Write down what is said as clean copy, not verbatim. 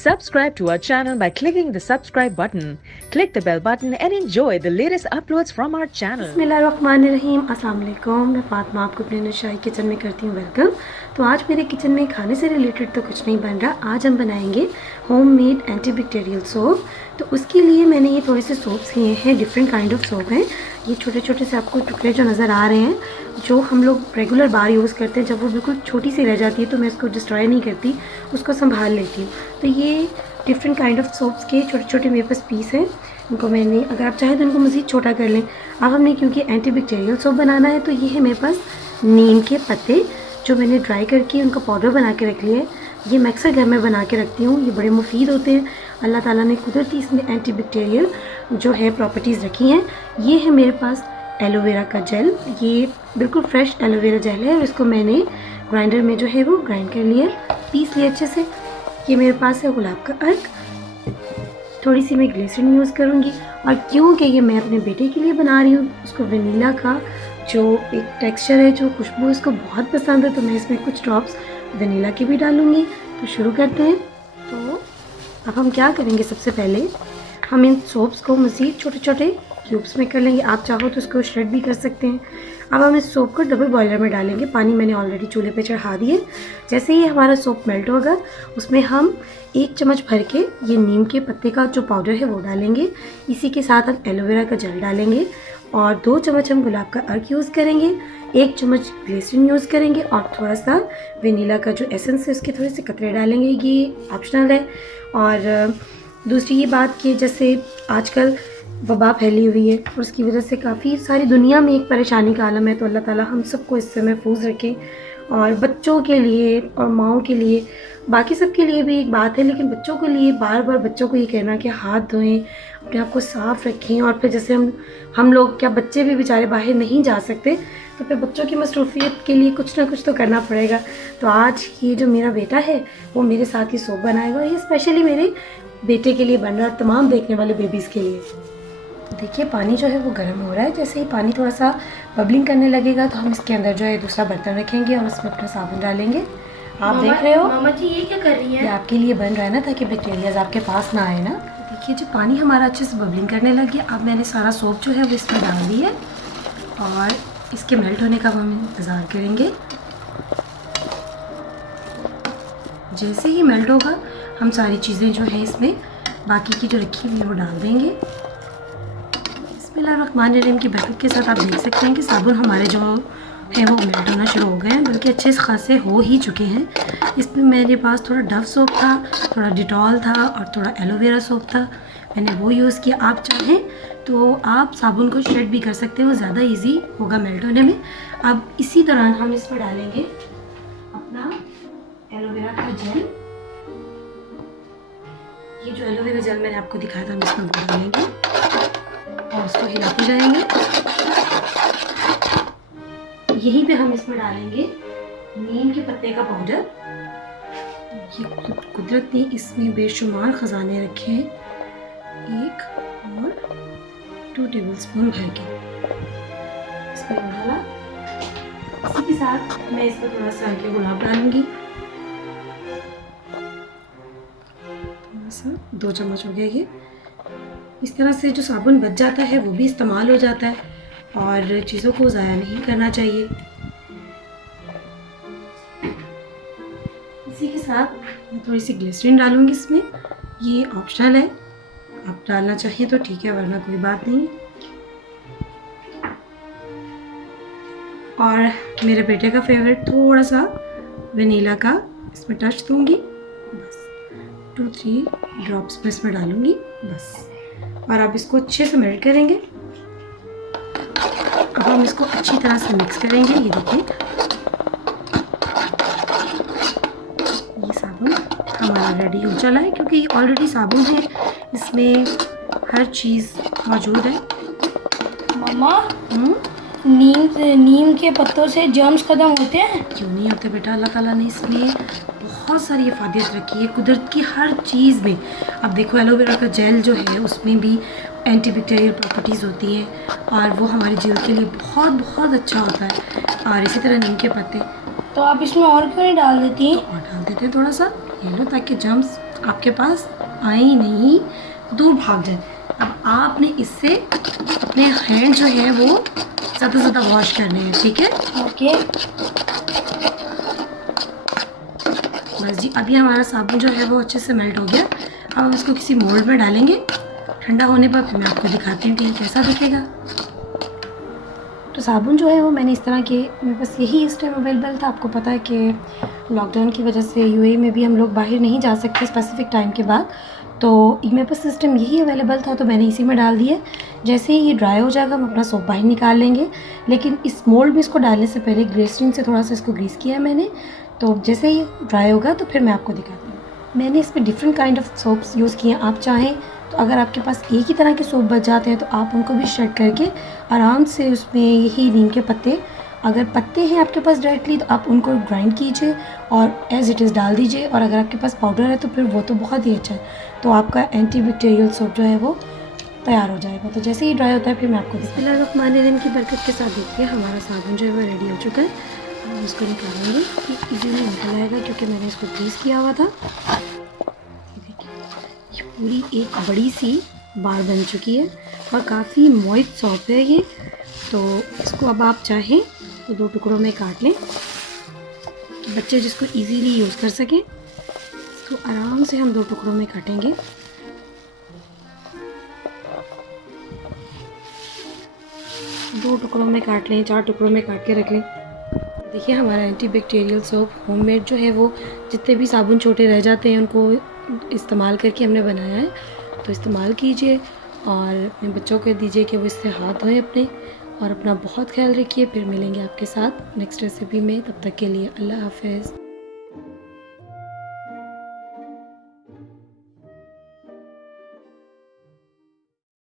Subscribe to our channel by clicking the subscribe button. Click the bell button and enjoy the latest uploads from our channel. बिस्मिल्लाहिर्रहमानिर्रहीम, अस्सलाम वालेकुम। मैं फ़ातिमा आपको अपने नशाई kitchen में करती हूँ वेलकम। तो आज मेरे किचन में खाने से रिलेटेड तो कुछ नहीं बन रहा। आज हम बनाएंगे होममेड एंटीबैक्टीरियल सोप। तो उसके लिए मैंने ये थोड़े से सोप्स लिए हैं, डिफरेंट काइंड ऑफ सोप हैं। ये छोटे छोटे से आपको टुकड़े जो नज़र आ रहे हैं, जो हम लोग रेगुलर बार यूज़ करते हैं, जब वो बिल्कुल छोटी सी रह जाती है तो मैं इसको डिस्ट्रॉय नहीं करती, उसको संभाल लेती हूँ। तो ये डिफरेंट काइंड ऑफ सोप्स के छोटे छोटे मेरे पास पीस हैं। इनको मैंने, अगर आप चाहें तो इनको मज़ीद छोटा कर लें। अब हमने क्योंकि एंटीबैक्टीरियल सोप बनाना है, तो ये है मेरे पास नीम के पत्ते जो मैंने ड्राई करके उनका पाउडर बना के रख लिया है। ये मैं अक्सर घर में बना के रखती हूँ, ये बड़े मुफीद होते हैं। अल्लाह ताला ने कुदरती इसमें एंटीबैक्टीरियल जो है प्रॉपर्टीज़ रखी हैं। ये है मेरे पास एलोवेरा का जेल, ये बिल्कुल फ्रेश एलोवेरा जेल है और इसको मैंने ग्राइंडर में जो है वो ग्राइंड कर लिया, पीस लिया अच्छे से। ये मेरे पास है गुलाब का अर्क, थोड़ी सी मैं ग्लिसरीन यूज़ करूँगी। और क्योंकि ये मैं अपने बेटे के लिए बना रही हूँ, उसको वनीला का जो एक टेक्सचर है, जो खुशबू उसको बहुत पसंद है, तो मैं इसमें कुछ ड्रॉप्स वनीला के भी डालूँगी। तो शुरू करते हैं। तो अब हम क्या करेंगे, सबसे पहले हम इन सोप्स को मज़ीद छोटे छोटे क्यूब्स में कर लेंगे। आप चाहो तो इसको श्रेड भी कर सकते हैं। अब हम इस सोप को डबल बॉयलर में डालेंगे। पानी मैंने ऑलरेडी चूल्हे पे चढ़ा दिए। जैसे ही हमारा सोप मेल्ट होगा, उसमें हम 1 चम्मच भर के ये नीम के पत्ते का जो पाउडर है वो डालेंगे। इसी के साथ हम एलोवेरा का जेल डालेंगे और 2 चम्मच हम गुलाब का अर्क यूज़ करेंगे, 1 चम्मच ग्लिसरीन यूज़ करेंगे और थोड़ा सा वनीला का जो एसेंस है उसके थोड़े से कतरे डालेंगे। ये ऑप्शनल है। और दूसरी ये बात कि जैसे आजकल वबा फैली हुई है और उसकी वजह से काफ़ी सारी दुनिया में एक परेशानी का आलम है, तो अल्लाह ताला हम सबको इससे महफूज रखें। और बच्चों के लिए और माओं के लिए, बाकी सब के लिए भी एक बात है, लेकिन बच्चों के लिए बार बार बच्चों को ये कहना कि हाथ धोएं, अपने आप को साफ़ रखें। और फिर जैसे हम लोग क्या, बच्चे भी बेचारे बाहर नहीं जा सकते, तो फिर बच्चों की मसरूफियत के लिए कुछ ना कुछ तो करना पड़ेगा। तो आज ये जो मेरा बेटा है वो मेरे साथ ही सोप बनाएगा और ये स्पेशली मेरे बेटे के लिए बन रहा है, तमाम देखने वाले बेबीज़ के लिए। देखिए पानी जो है वो गर्म हो रहा है। जैसे ही पानी थोड़ा सा बबलिंग करने लगेगा तो हम इसके अंदर जो है दूसरा बर्तन रखेंगे और उसमें अपना साबुन डालेंगे। आप देख रहे हो मामा जी ये क्या कर रही हैं? ये आपके लिए बन रहा है ना, ताकि बैक्टीरियाज आपके पास ना आए ना। तो देखिए जब पानी हमारा अच्छे से बबलिंग करने लग गया, अब मैंने सारा सोप जो है वो इसमें डाल दी है और इसके मेल्ट होने का हम इंतज़ार करेंगे। जैसे ही मेल्ट होगा, हम सारी चीज़ें जो है इसमें बाकी की जो रखी हुई है वो डाल देंगे। बिस्मिल्लाहिर्रहमानिर्रहीम की बरकत के साथ आप देख सकते हैं कि साबुन हमारे जो है वो मेल्ट होना शुरू हो गए हैं, बल्कि अच्छे से खासे हो ही चुके हैं। इसमें मेरे पास थोड़ा डव सोप था, थोड़ा डिटॉल था और थोड़ा एलोवेरा सोप था, मैंने वो यूज़ किया। आप चाहें तो आप साबुन को श्रेड भी कर सकते हो, ज़्यादा इजी होगा मेल्ट होने में। अब इसी दौरान हम इसमें डालेंगे अपना एलोवेरा का जेल। ये जो एलोवेरा जेल मैंने आपको दिखाया था, हम इसमें डालेंगे और उसको हिलाते जाएंगे। यहीं पे हम इसमें डालेंगे नीम के पत्ते का पाउडर। ये कुदरत ने इसमें बेशुमार ख़जाने रखे हैं, 1 और 2 टेबलस्पून भर के इसमें डाला। इसी के साथ मैं इसमें थोड़ा सा हल्के गुलाब डालूंगी, थोड़ा सा 2 चम्मच हो गया ये। इस तरह से जो साबुन बच जाता है वो भी इस्तेमाल हो जाता है और चीज़ों को ज़ाया नहीं करना चाहिए। इसी के साथ मैं थोड़ी सी ग्लिसरीन डालूंगी इसमें, ये ऑप्शनल है, आप डालना चाहिए तो ठीक है, वरना कोई बात नहीं। और मेरे बेटे का फेवरेट थोड़ा सा वनीला का इसमें टच दूंगी, बस 2-3 ड्रॉप्स में इसमें डालूंगी बस। और अब इसको अच्छे से मेल्ट करेंगे। अब हम इसको अच्छी तरह से मिक्स करेंगे। ये देखिए ये साबुन हमारा रेडी हो चला है, क्योंकि ऑलरेडी साबुन है, इसमें हर चीज़ मौजूद है। मामा नीम के पत्तों से जर्म्स खत्म होते हैं? क्यों नहीं होते बेटा, अल्लाह ताला ने इसमें बहुत सारी इफादियत रखी है कुदरत की हर चीज़ में। अब देखो एलोवेरा का जेल जो है उसमें भी एंटीबैक्टीरियल प्रॉपर्टीज़ होती हैं और वो हमारी जल्द के लिए बहुत बहुत अच्छा होता है। और इसी तरह नीम के पत्ते तो आप इसमें और क्यों नहीं डाल देती? और डाल देते हैं थोड़ा सा, ये लो, ताकि जर्म्स आपके पास आए ही नहीं, दूर भाग जाए। अब आपने इससे अपने हैंड जो है वो ज़्यादा से ज़्यादा वॉश करने हैं, ठीक है। ओके। बस जी, अभी हमारा साबुन जो है वो अच्छे से मेल्ट हो गया। अब हम इसको किसी मोल्ड में डालेंगे। ठंडा होने पर फिर मैं आपको दिखाती हूँ कि ये कैसा दिखेगा। तो साबुन जो है वो मैंने इस तरह के, मेरे पास यही इस टाइम अवेलेबल था। आपको पता है कि लॉकडाउन की वजह से यूएई में भी हम लोग बाहर नहीं जा सकते स्पेसिफिक टाइम के बाद, तो मेरे पास सिस्टम यही अवेलेबल था, तो मैंने इसी में डाल दिया। जैसे ही ये ड्राई हो जाएगा हम अपना सोप बाहर निकाल लेंगे। लेकिन इस मोल्ड में इसको डालने से पहले ग्रेसलिन से थोड़ा सा इसको ग्रीस किया है मैंने। तो जैसे ही ड्राई होगा तो फिर मैं आपको दिखाती हूँ। मैंने इस पर different kind of soaps use किए हैं। आप चाहें तो अगर आपके पास एक ही तरह के सोप बच जाते हैं तो आप उनको भी शेड करके आराम से उसमें यही नीम के पत्ते, अगर पत्ते हैं आपके पास डायरेक्टली तो आप उनको ग्राइंड कीजिए और एज़ इट इज़ डाल दीजिए। और अगर आपके पास पाउडर है तो फिर वो तो बहुत ही अच्छा है। तो आपका एंटीबैक्टीरियल सोप जो है वो तैयार हो जाएगा। तो जैसे ही ड्राई होता है फिर मैं आपको बिस्मिल्लाहिर्रहमानिर्रहीम की बरकत के साथ देखते हैं हमारा साबुन जो है वो रेडी हो चुका है। हम इसको निकालेंगे, ये इजीली निकल आएगा क्योंकि मैंने इसको ग्रीस किया हुआ था। ये पूरी एक बड़ी सी बार बन चुकी है और काफ़ी मॉइस्ट सॉफ्ट है ये। तो इसको अब आप चाहें तो 2 टुकड़ों में काट लें, बच्चे जिसको इजीली यूज़ कर सकें। इसको आराम से हम 2 टुकड़ों में काटेंगे। दो टुकड़ों में काट लें, 4 टुकड़ों में काट के रख लें। देखिए हमारा एंटीबैक्टीरियल सोप होममेड जो है वो जितने भी साबुन छोटे रह जाते हैं उनको इस्तेमाल करके हमने बनाया है। तो इस्तेमाल कीजिए और अपने बच्चों को दीजिए कि वो इससे हाथ धोएं अपने, और अपना बहुत ख्याल रखिए। फिर मिलेंगे आपके साथ नेक्स्ट रेसिपी में, तब तक के लिए अल्लाह हाफ़िज़।